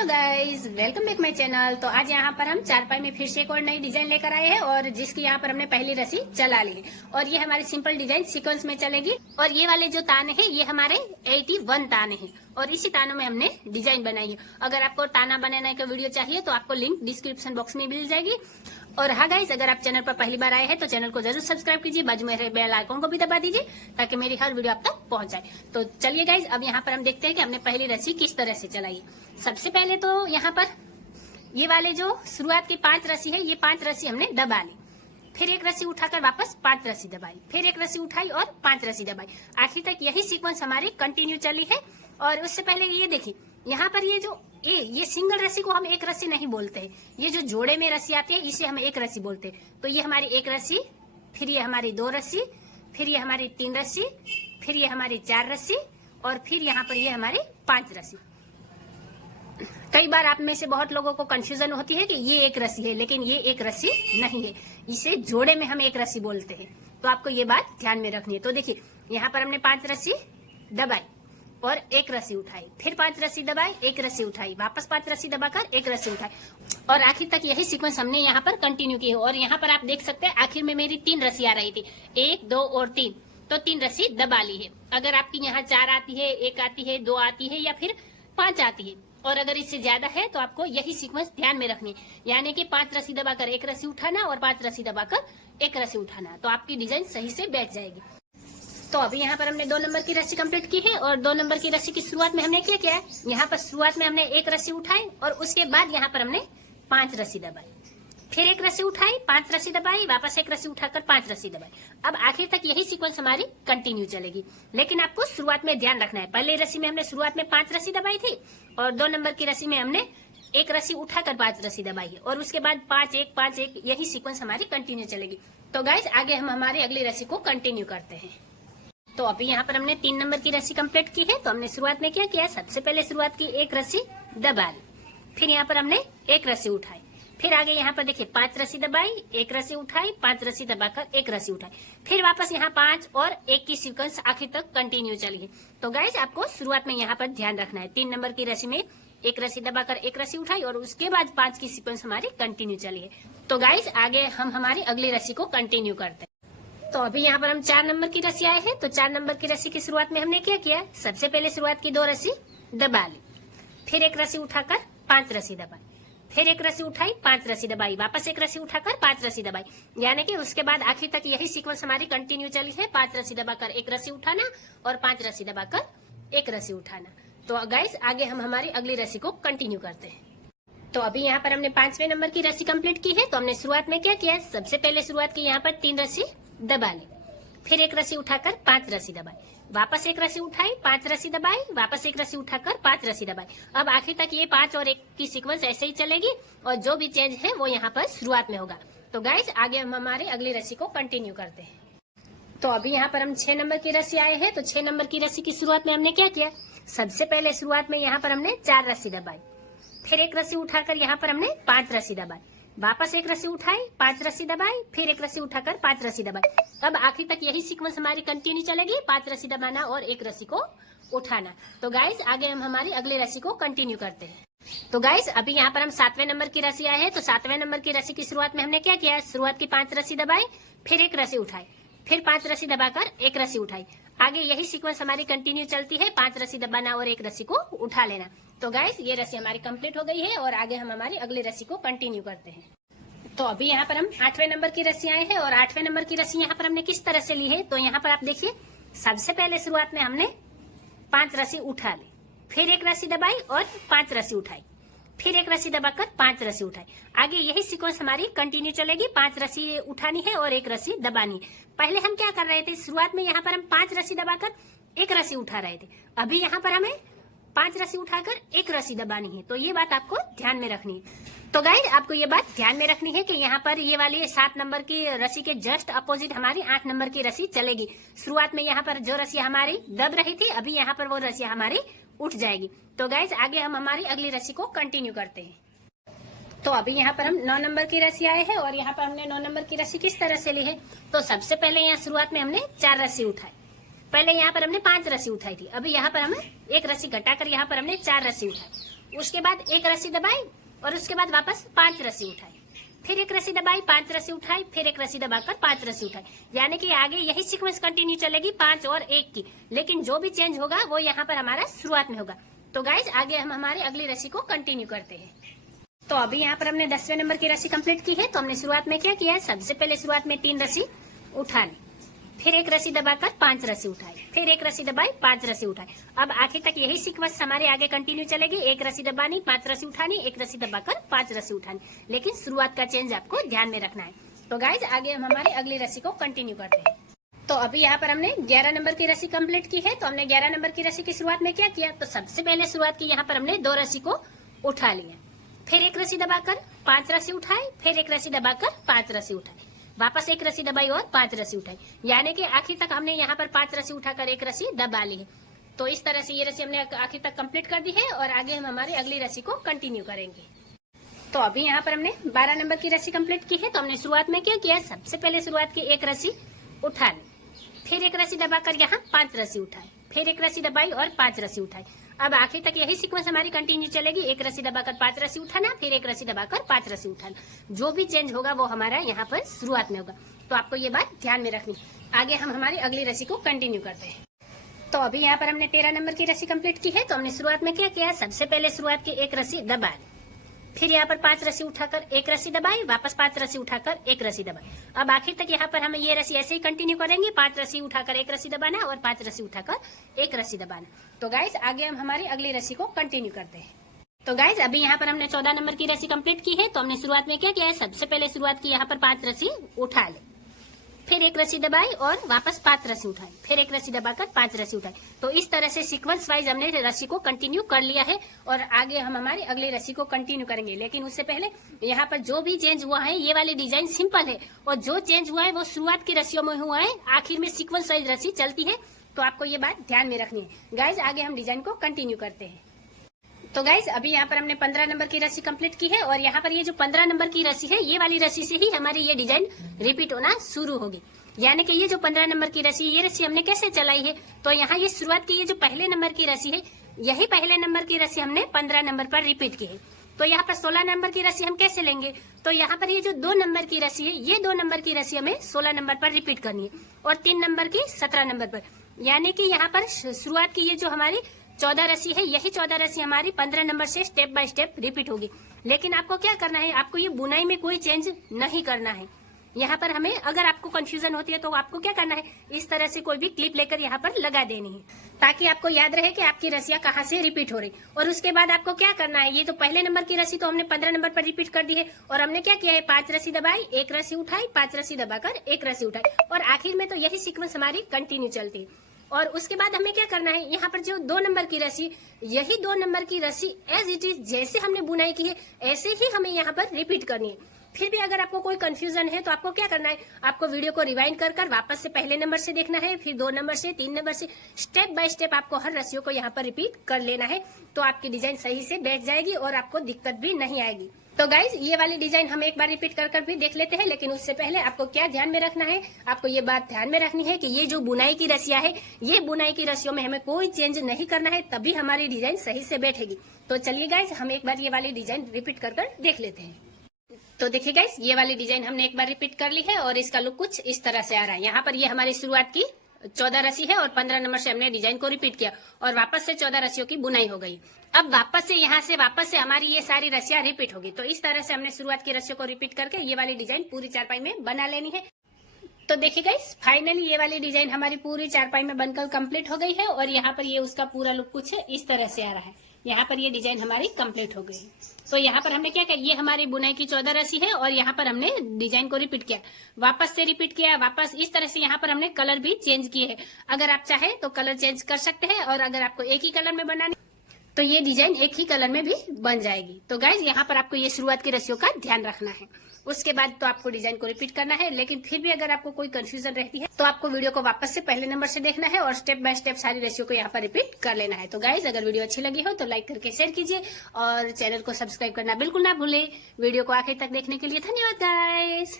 Hello guys, welcome back my channel. तो आज यहाँ पर हम चारपाई में फिर से एक और नई डिजाइन लेकर आए हैं और जिसकी यहाँ पर हमने पहली रस्सी चला ली है और ये हमारी सिंपल डिजाइन सीक्वेंस में चलेगी। और ये वाले जो ताने हैं ये हमारे 81 ताने हैं और इसी तानों में हमने डिजाइन बनाई है। अगर आपको ताना बनाने का वीडियो चाहिए तो आपको लिंक डिस्क्रिप्शन बॉक्स में मिल जाएगी। और हाँ गाइस, अगर आप चैनल पर पहली बार आए हैं तो चैनल को जरूर सब्सक्राइब कीजिए, बाजू में बेल आइकन को भी दबा दीजिए ताकि मेरी हर वीडियो आप तक पहुंच जाए। तो चलिए गाइस, अब यहाँ पर हम देखते हैं कि हमने पहली रस्सी किस तरह से चलाई है। सबसे पहले तो यहाँ पर ये वाले जो शुरुआत की 5 रस्सी है, ये 5 रस्सी हमने दबा ली, फिर एक रस्सी उठाकर वापस 5 रस्सी दबाई, फिर एक रस्सी उठाई और 5 रस्सी दबाई। आखिर तक यही सीक्वेंस हमारी कंटिन्यू चली है। और उससे पहले ये देखिए, यहाँ पर ये जो ये सिंगल रस्सी को हम एक रस्सी नहीं बोलते हैं, ये जो जोड़े में रस्सी आती है इसे हम एक रस्सी बोलते हैं। तो ये हमारी एक रस्सी, फिर ये हमारी 2 रस्सी, फिर ये हमारी 3 रस्सी, फिर ये हमारी 4 रस्सी और फिर यहाँ पर ये हमारी 5 रस्सी। कई बार आप में से बहुत लोगों को कंफ्यूजन होती है कि ये एक रस्सी है, लेकिन ये एक रस्सी नहीं है, इसे जोड़े में हम एक रस्सी बोलते हैं। तो आपको ये बात ध्यान में रखनी है। तो देखिए, यहाँ पर हमने 5 रस्सी दबाई और एक रस्सी उठाई, फिर 5 रस्सी दबाई, एक रस्सी उठाई, वापस 5 रस्सी दबाकर एक रस्सी उठाई और आखिर तक यही सीक्वेंस हमने यहाँ पर कंटिन्यू की है। और यहाँ पर आप देख सकते हैं आखिर में मेरी 3 रस्सी आ रही थी, 1, 2 और 3, तो 3 रस्सी दबा ली है। अगर आपकी यहाँ 4 आती है, 1 आती है, 2 आती है या फिर 5 आती है और अगर इससे ज्यादा है तो आपको यही सीक्वेंस ध्यान में रखनी है, यानी कि 5 रस्सी दबाकर एक रस्सी उठाना और 5 रस्सी दबाकर एक रस्सी उठाना, तो आपकी डिजाइन सही से बैठ जाएगी। तो अभी यहाँ पर हमने 2 नंबर की रस्सी कंप्लीट की है और 2 नंबर की रस्सी की शुरुआत में हमने क्या किया है, यहाँ पर शुरुआत में हमने एक रस्सी उठाई और उसके बाद यहाँ पर हमने 5 रस्सी दबाई, फिर एक रस्सी उठाई, 5 रस्सी दबाई, वापस एक रस्सी उठाकर 5 रस्सी दबाई। अब आखिर तक यही सीक्वेंस हमारी कंटिन्यू चलेगी, लेकिन आपको शुरुआत में ध्यान रखना है। पहले रस्सी में हमने शुरुआत में 5 रस्सी दबाई थी और 2 नंबर की रस्सी में हमने एक रस्सी उठाकर 5 रस्सी दबाई है और उसके बाद 5 1 5 1 यही सीक्वेंस हमारी कंटिन्यू चलेगी। तो गाइस, आगे हम हमारी अगली रस्सी को कंटिन्यू करते हैं। तो अभी यहाँ पर हमने 3 नंबर की रस्सी कंप्लीट की है। तो हमने शुरुआत में क्या किया, सबसे पहले शुरुआत की एक रस्सी दबा ली, फिर यहाँ पर हमने एक रस्सी उठाई, फिर आगे यहाँ पर देखिए 5 रस्सी दबाई, एक रस्सी उठाई, 5 रस्सी दबाकर एक रस्सी उठाई, फिर वापस यहाँ 5 और 1 की सीक्वेंस आखिर तक कंटिन्यू चली है। तो गाइस, आपको शुरुआत में यहाँ पर ध्यान रखना है, 3 नंबर की रस्सी में एक रस्सी दबाकर एक रस्सी उठाई और उसके बाद 5 की सीक्वेंस हमारी कंटिन्यू चली है। तो गाइस, आगे हम हमारी अगली रस्सी को कंटिन्यू करते हैं। तो अभी यहाँ पर हम 4 नंबर की रस्सी आए हैं। तो 4 नंबर की रस्सी की शुरुआत में हमने क्या किया, सबसे पहले शुरुआत की 2 रस्सी दबा ली, फिर एक रस्सी उठाकर 5 रस्सी दबाई, फिर एक रस्सी उठाई, 5 रस्सी दबाई, वापस एक रस्सी उठाकर 5 रस्सी दबाई, यानी कि उसके बाद आखिर तक यही सीक्वेंस हमारी कंटिन्यू चली है। 5 रस्सी दबाकर एक रस्सी उठाना और 5 रस्सी दबाकर एक रस्सी उठाना। तो गाइस, आगे हम हमारी अगली रस्सी को कंटिन्यू करते हैं। तो अभी यहाँ पर हमने 5वें नंबर की रस्सी कंप्लीट की है। तो हमने शुरुआत में क्या किया, सबसे पहले शुरुआत की यहाँ पर 3 रस्सी दबा ली, फिर एक रस्सी उठाकर 5 रस्सी दबाई, वापस एक रस्सी उठाई, 5 रस्सी दबाई, वापस एक रस्सी उठाकर 5 रस्सी दबाई। अब आखिर तक ये 5 और 1 की सीक्वेंस ऐसे ही चलेगी और जो भी चेंज है वो यहाँ पर शुरुआत में होगा। तो गाइस, आगे हम हमारी अगली रस्सी को कंटिन्यू करते हैं। तो अभी यहाँ पर हम 6 नंबर की रस्सी आए हैं। तो 6 नंबर की रस्सी की शुरुआत में हमने क्या किया, सबसे पहले शुरुआत में यहाँ पर हमने 4 रस्सी दबाई, फिर एक रस्सी उठाकर यहाँ पर हमने 5 रस्सी दबाई, वापस एक रस्सी उठाई, 5 रस्सी दबाई, फिर एक रस्सी उठाकर 5 रस्सी दबाई। अब आखिर तक यही सीक्वेंस हमारी कंटिन्यू चलेगी, 5 रस्सी दबाना और एक रस्सी को उठाना। तो गाइस, आगे हम हमारी अगली रस्सी को कंटिन्यू करते हैं। तो गाइस, अभी यहाँ पर हम 7वें नंबर की रस्सी आए हैं। तो 7वें नंबर की रस्सी की शुरुआत में हमने क्या किया, शुरुआत की 5 रस्सी दबाई, फिर एक रस्सी उठाई, फिर 5 रस्सी दबाकर एक रस्सी उठाई। आगे यही सीक्वेंस हमारी कंटिन्यू चलती है, 5 रस्सी दबाना और एक रस्सी को उठा लेना। तो गाइस, ये रस्सी हमारी कंप्लीट हो गई है और आगे हम हमारी अगली रस्सी को कंटिन्यू करते हैं। तो अभी यहाँ पर हम 8वें नंबर की रस्सी आए हैं और 8वें नंबर की रस्सी यहाँ पर हमने किस तरह से ली है, तो यहाँ पर आप देखिए, सबसे पहले शुरुआत में हमने 5 रस्सी उठा ली, फिर एक रस्सी दबाई और 5 रस्सी उठाई, फिर एक रस्सी दबाकर 5 रस्सी उठाई। आगे यही सीक्वेंस हमारी कंटिन्यू चलेगी, 5 रस्सी उठानी है और एक रस्सी दबानी है। पहले हम क्या कर रहे थे, शुरुआत में यहाँ पर हम 5 रस्सी दबाकर एक रस्सी उठा रहे थे, अभी यहाँ पर हमें 5 रस्सी उठाकर एक रस्सी दबानी है। तो ये बात आपको ध्यान में रखनी है। तो गाइस, आपको ये बात ध्यान में रखनी है कि यहाँ पर ये वाली 7 नंबर की रस्सी के जस्ट अपोजिट हमारी 8 नंबर की रस्सी चलेगी। शुरुआत में यहाँ पर जो रस्सी हमारी दब रही थी, अभी यहाँ पर वो रस्सी हमारी उठ जाएगी। तो गाइस, आगे हम हमारी अगली रस्सी को कंटिन्यू करते हैं। तो अभी यहाँ पर हम 9 नंबर की रस्सी आए हैं और यहाँ पर हमने 9 नंबर की रस्सी किस तरह से ली है, तो सबसे पहले यहाँ शुरुआत में हमने 4 रस्सी उठाई, पहले यहाँ पर हमने 5 रस्सी उठाई थी, अभी यहाँ पर हमें एक रस्सी घटाकर यहाँ पर हमने 4 रस्सी उठाई उसके बाद एक रस्सी दबाई और उसके बाद वापस 5 रस्सी उठाई, फिर एक रस्सी दबाई, 5 रस्सी उठाई, फिर एक रस्सी दबाकर 5 रस्सी उठाई। यानी कि आगे यही सीक्वेंस कंटिन्यू चलेगी 5 और 1 की, लेकिन जो भी चेंज होगा वो यहाँ पर हमारा शुरुआत में होगा। तो गाइज आगे हम हमारी अगली रस्सी को कंटिन्यू करते हैं। तो अभी यहाँ पर हमने 10वें नंबर की रस्सी कंप्लीट की है। तो हमने शुरुआत में क्या किया है, सबसे पहले शुरुआत में 3 रस्सी उठा ली, फिर एक रस्सी दबाकर 5 रस्सी उठाई, फिर एक रस्सी दबाई, 5 रस्सी उठाई। अब आखिर तक यही सीक्वेंस हमारे आगे कंटिन्यू चलेगी, एक रस्सी दबानी, 5 रस्सी उठानी, एक रस्सी दबाकर 5 रस्सी उठानी, लेकिन शुरुआत का चेंज आपको ध्यान में रखना है। तो गाइज आगे हम हमारी अगली रस्सी को कंटिन्यू करते हैं। तो अभी यहाँ पर हमने 11 नंबर की रस्सी कंप्लीट की है। तो हमने 11 नंबर की रस्सी की शुरुआत में क्या किया, तो सबसे पहले शुरुआत की यहाँ पर हमने 2 रस्सी को उठा लिया, फिर एक रस्सी दबाकर 5 रस्सी उठाई, फिर एक रस्सी दबाकर 5 रस्सी उठाई, वापस एक रस्सी दबाई और 5 रस्सी उठाई। यानी कि आखिर तक हमने यहाँ पर 5 रस्सी उठाकर एक रस्सी दबा ली है। तो इस तरह से ये रस्सी हमने आखिर तक कंप्लीट कर दी है और आगे हम हमारी अगली रस्सी को कंटिन्यू करेंगे। तो अभी यहाँ पर हमने 12 नंबर की रस्सी कंप्लीट की है। तो हमने शुरुआत में क्या किया, सबसे पहले शुरुआत की एक रस्सी उठा ली, फिर एक रस्सी दबाकर यहाँ 5 रस्सी उठाई, फिर एक रस्सी दबाई और 5 रस्सी उठाई। अब आखिर तक यही सीक्वेंस हमारी कंटिन्यू चलेगी, एक रस्सी दबाकर 5 रस्सी उठाना, फिर एक रस्सी दबाकर 5 रस्सी उठाना। जो भी चेंज होगा वो हमारा यहाँ पर शुरुआत में होगा। तो आपको ये बात ध्यान में रखनी। आगे हम हमारी अगली रस्सी को कंटिन्यू करते हैं। तो अभी यहाँ पर हमने 13 नंबर की रस्सी कंप्लीट की है। तो हमने शुरुआत में क्या किया, सबसे पहले शुरुआत की एक रस्सी दबा ली, फिर यहाँ पर 5 रस्सी उठाकर एक रस्सी दबाई, वापस 5 रस्सी उठाकर एक रस्सी दबाई। अब आखिर तक यहाँ पर हमें ये रस्सी ऐसे ही कंटिन्यू करेंगे, 5 रस्सी उठाकर एक रस्सी दबाना और 5 रस्सी उठाकर एक रस्सी दबाना। तो गाइज आगे हम हमारी अगली रस्सी को कंटिन्यू करते हैं। तो गाइज अभी यहाँ पर हमने 14 नंबर की रस्सी कंप्लीट की है। तो हमने शुरुआत में क्या किया है, सबसे पहले शुरुआत की यहाँ पर 5 रस्सी उठा ली, फिर एक रस्सी दबाई और वापस 5 रस्सी उठाई, फिर एक रस्सी दबाकर 5 रस्सी उठाई। तो इस तरह से सीक्वेंस वाइज हमने रस्सी को कंटिन्यू कर लिया है और आगे हम हमारी अगली रस्सी को कंटिन्यू करेंगे। लेकिन उससे पहले यहाँ पर जो भी चेंज हुआ है, ये वाली डिजाइन सिंपल है और जो चेंज हुआ है वो शुरुआत की रस्सियों में हुआ है, आखिर में सीक्वेंस वाइज रस्सी चलती है। तो आपको ये बात ध्यान में रखनी है। गाइज आगे हम डिजाइन को कंटिन्यू करते हैं। तो गाइज अभी यहाँ पर हमने 15 नंबर की रस्सी कंप्लीट की है और यहाँ पर ये जो 15 नंबर की रस्सी है, ये वाली रस्सी से ही हमारी ये डिजाइन रिपीट होना शुरू होगी। यानी कि ये जो 15 नंबर की रस्सी, ये रस्सी हमने कैसे चलाई है, तो यहाँ ये शुरुआत की ये जो पहले नंबर की रस्सी है, यही पहले नंबर की रस्सी हमने 15 नंबर पर रिपीट की है। तो यहाँ पर 16 नंबर की रस्सी हम कैसे लेंगे, तो यहाँ पर ये जो 2 नंबर की रस्सी है, ये 2 नंबर की रस्सी हमें 16 नंबर पर रिपीट करनी है और 3 नंबर की 17 नंबर पर। यानी कि यहाँ पर शुरुआत की ये जो हमारी 14 रस्सी है, यही 14 रस्सी हमारी 15 नंबर से स्टेप बाय स्टेप रिपीट होगी। लेकिन आपको क्या करना है, आपको ये बुनाई में कोई चेंज नहीं करना है। यहाँ पर हमें, अगर आपको कंफ्यूजन होती है तो आपको क्या करना है, इस तरह से कोई भी क्लिप लेकर यहाँ पर लगा देनी है, ताकि आपको याद रहे कि आपकी रस्सियाँ कहाँ से रिपीट हो रही। और उसके बाद आपको क्या करना है, ये तो पहले नंबर की रस्सी तो हमने 15 नंबर पर रिपीट कर दी है और हमने क्या किया है, 5 रस्सी दबाई, एक रस्सी उठाई, 5 रस्सी दबाकर एक रस्सी उठाई और आखिर में तो यही सीक्वेंस हमारी कंटिन्यू चलती है। और उसके बाद हमें क्या करना है, यहाँ पर जो 2 नंबर की रस्सी, यही 2 नंबर की रस्सी एज इट इज जैसे हमने बुनाई की है ऐसे ही हमें यहाँ पर रिपीट करनी है। फिर भी अगर आपको कोई कंफ्यूजन है तो आपको क्या करना है, आपको वीडियो को रिवाइंड कर वापस से पहले नंबर से देखना है, फिर 2 नंबर से, 3 नंबर से, स्टेप बाय स्टेप आपको हर रस्सियों को यहाँ पर रिपीट कर लेना है। तो आपकी डिजाइन सही से बैठ जाएगी और आपको दिक्कत भी नहीं आएगी। तो गाइज ये वाली डिजाइन हम एक बार रिपीट कर भी देख लेते हैं। लेकिन उससे पहले आपको क्या ध्यान में रखना है, आपको ये बात ध्यान में रखनी है कि ये जो बुनाई की रस्सियां है, ये बुनाई की रस्सियों में हमें कोई चेंज नहीं करना है, तभी हमारी डिजाइन सही से बैठेगी। तो चलिए गाइज हम एक बार ये वाली डिजाइन रिपीट कर देख लेते हैं। तो देखिए गाइस, ये वाली डिजाइन हमने एक बार रिपीट कर ली है और इसका लुक कुछ इस तरह से आ रहा है। यहाँ पर ये हमारी शुरुआत की 14 रस्सी है और 15 नंबर से हमने डिजाइन को रिपीट किया और वापस से 14 रस्सियों की बुनाई हो गई। अब वापस से यहाँ से वापस से हमारी ये सारी रस्सियां रिपीट होगी। तो इस तरह से हमने शुरुआत की रस्सियों को रिपीट करके ये वाली डिजाइन पूरी चारपाई में बना लेनी है। तो देखिए गाइस, फाइनली ये वाली डिजाइन हमारी पूरी चारपाई में बनकर कंप्लीट हो गई है और यहाँ पर ये उसका पूरा लुक कुछ इस तरह से आ रहा है। यहाँ पर ये डिजाइन हमारी कंप्लीट हो गई। तो यहाँ पर हमने क्या किया, ये हमारी बुनाई की 14 रस्सी है और यहाँ पर हमने डिजाइन को रिपीट किया, वापस से रिपीट किया, वापस इस तरह से यहाँ पर हमने कलर भी चेंज किए हैं। अगर आप चाहे तो कलर चेंज कर सकते हैं और अगर आपको एक ही कलर में बनानी तो ये डिजाइन एक ही कलर में भी बन जाएगी। तो गाइज यहाँ पर आपको ये शुरुआत की रस्सियों का ध्यान रखना है। उसके बाद तो आपको डिजाइन को रिपीट करना है। लेकिन फिर भी अगर आपको कोई कंफ्यूजन रहती है तो आपको वीडियो को वापस से पहले नंबर से देखना है और स्टेप बाय स्टेप सारी रस्सियों को यहाँ पर रिपीट कर लेना है। तो गाइज अगर वीडियो अच्छी लगी हो तो लाइक करके शेयर कीजिए और चैनल को सब्सक्राइब करना बिल्कुल ना भूले। वीडियो को आखिर तक देखने के लिए धन्यवाद गाइज।